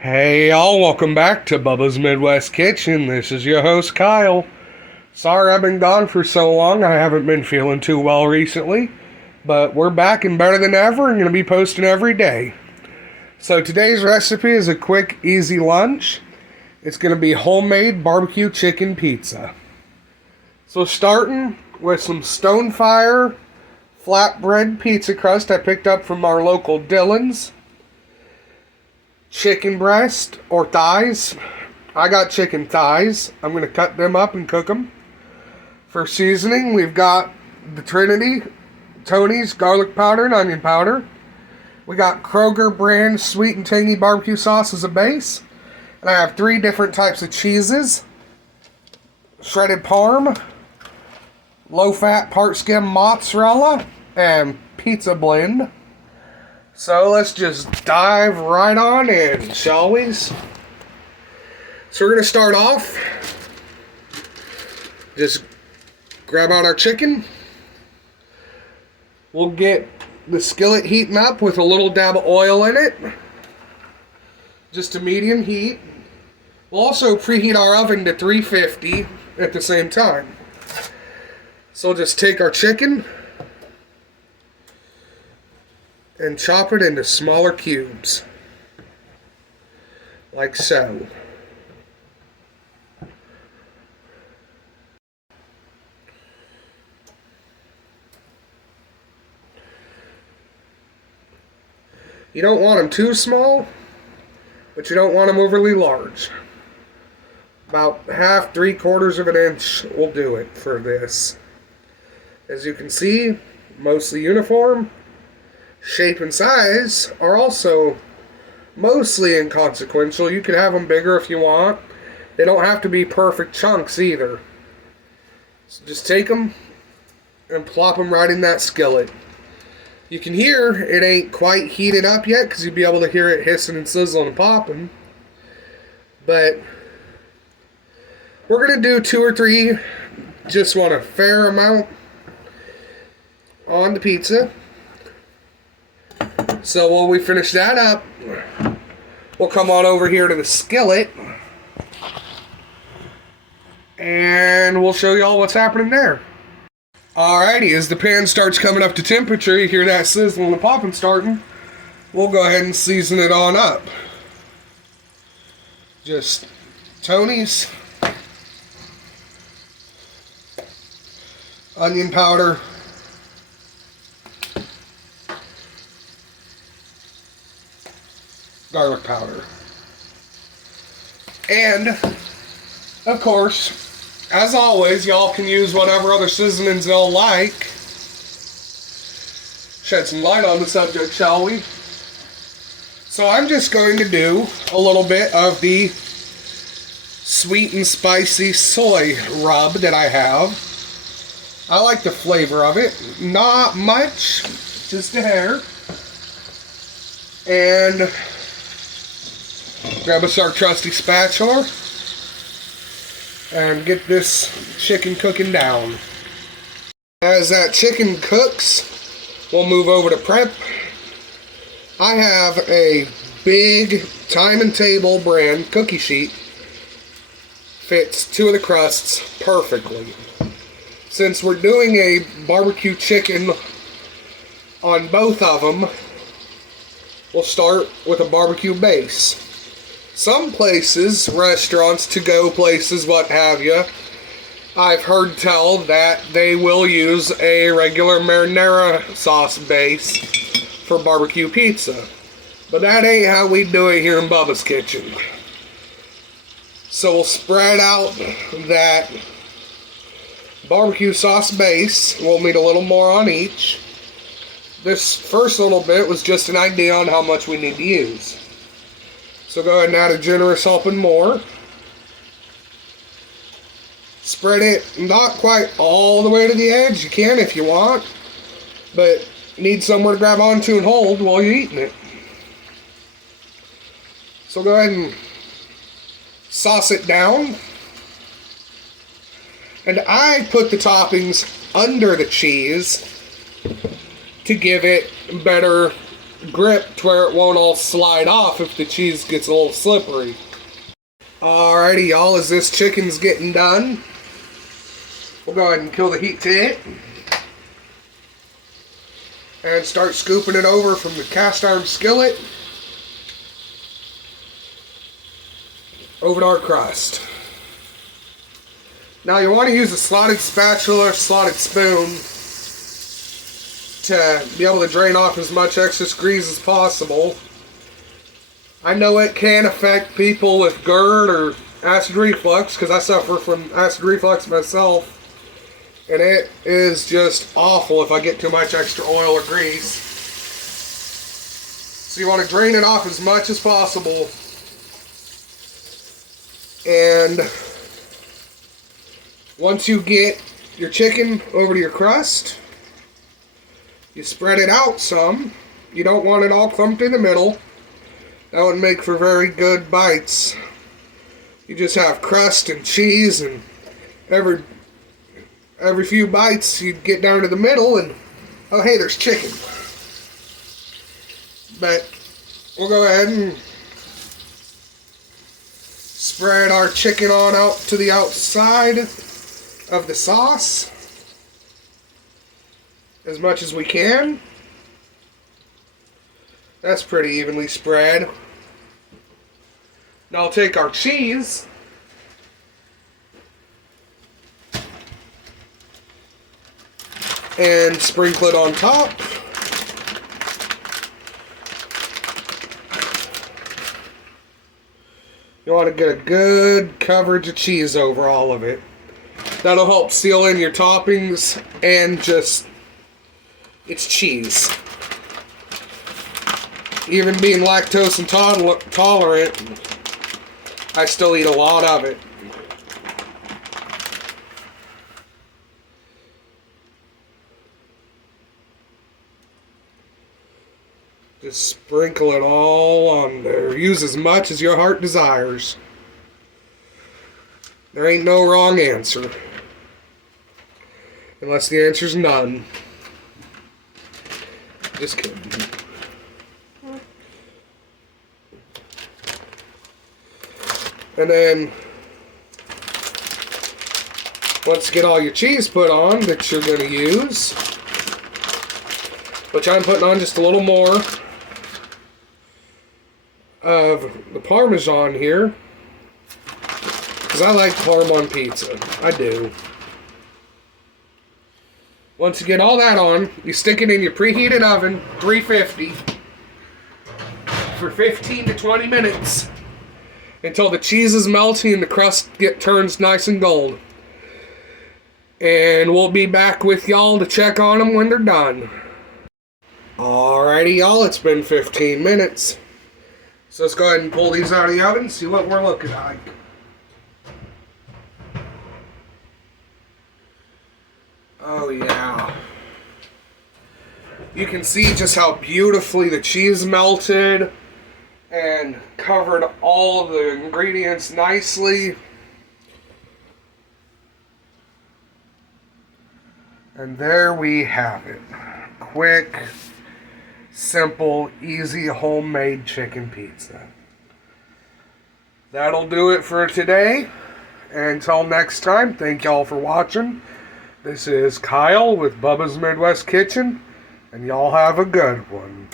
Hey y'all, welcome back to Bubba's Midwest Kitchen. This is your host Kyle. Sorry I've been gone for so long. I haven't been feeling too well recently. But we're back and better than ever and going to be posting every day. So today's recipe is a quick, easy lunch. It's going to be homemade barbecue chicken pizza. So starting with some Stonefire flatbread pizza crust I picked up from our local Dillon's. Chicken breast or thighs. I got chicken thighs. I'm going to cut them up and cook them. For seasoning, we've got the Trinity, Tony's garlic powder and onion powder. We got Kroger brand sweet and tangy barbecue sauce as a base. And I have 3 different types of cheeses. Shredded Parm, low-fat part-skim mozzarella, and pizza blend. So let's just dive right on in, shall we? So we're going to start off. Just grab out our chicken. We'll get the skillet heating up with a little dab of oil in it. Just a medium heat. We'll also preheat our oven to 350 at the same time. So we'll just take our chicken and chop it into smaller cubes, like so. You don't want them too small, but you don't want them overly large. About half, 3/4 of an inch will do it for this. As you can see, mostly uniform. Shape and size are also mostly inconsequential. You can have them bigger if you want. They don't have to be perfect chunks either. So just take them and plop them right in that skillet. You can hear it ain't quite heated up yet because you'll be able to hear it hissing and sizzling and popping. But we're going to do 2 or 3. Just want a fair amount on the pizza. So while we finish that up, we'll come on over here to the skillet and we'll show y'all what's happening there. Alrighty, as the pan starts coming up to temperature, you hear that sizzling and popping starting, we'll go ahead and season it on up. Just Tony's, onion powder, garlic powder. And, of course, as always, y'all can use whatever other seasonings y'all like. Shed some light on the subject, shall we? So I'm just going to do a little bit of the sweet and spicy soy rub that I have. I like the flavor of it. Not much, just a hair. And grab us our trusty spatula and get this chicken cooking down. As that chicken cooks, we'll move over to prep. I have a big Time and Table brand cookie sheet. Fits 2 of the crusts perfectly. Since we're doing a barbecue chicken on both of them, we'll start with a barbecue base. Some places, restaurants, to-go places, what have you, I've heard tell that they will use a regular marinara sauce base for barbecue pizza. But that ain't how we do it here in Bubba's Kitchen. So we'll spread out that barbecue sauce base. We'll need a little more on each. This first little bit was just an idea on how much we need to use. So go ahead and add a generous helping more. Spread it not quite all the way to the edge. You can if you want, but you need somewhere to grab onto and hold while you're eating it. So go ahead and sauce it down. And I put the toppings under the cheese to give it better grip to where it won't all slide off if the cheese gets a little slippery. Alrighty, y'all, as this chicken's getting done, we'll go ahead and kill the heat to it and start scooping it over from the cast iron skillet over to our crust. Now you want to use a slotted spatula or slotted spoon to be able to drain off as much excess grease as possible. I know it can affect people with GERD or acid reflux, because I suffer from acid reflux myself, and it is just awful if I get too much extra oil or grease. So you want to drain it off as much as possible, and once you get your chicken over to your crust, you spread it out some. You don't want it all clumped in the middle. That would make for very good bites. You just have crust and cheese, and every few bites you get down to the middle and, oh hey, there's chicken. But we'll go ahead and spread our chicken on out to the outside of the sauce as much as we can. That's pretty evenly spread. Now I'll take our cheese and sprinkle it on top. You want to get a good coverage of cheese over all of it. That'll help seal in your toppings, and just, it's cheese. Even being lactose intolerant, I still eat a lot of it. Just sprinkle it all on there. Use as much as your heart desires. There ain't no wrong answer. Unless the answer's none. Just kidding. And then, once you get all your cheese put on that you're going to use, which I'm putting on just a little more of the Parmesan here, because I like Parm on pizza. I do. Once you get all that on, you stick it in your preheated oven, 350, for 15 to 20 minutes. Until the cheese is melty and the crust turns nice and gold. And we'll be back with y'all to check on them when they're done. Alrighty, y'all, it's been 15 minutes. So let's go ahead and pull these out of the oven and see what we're looking like. Oh yeah. You can see just how beautifully the cheese melted and covered all the ingredients nicely. And there we have it. Quick, simple, easy homemade chicken pizza. That'll do it for today. Until next time, thank y'all for watching. This is Kyle with Bubba's Midwest Kitchen, and y'all have a good one.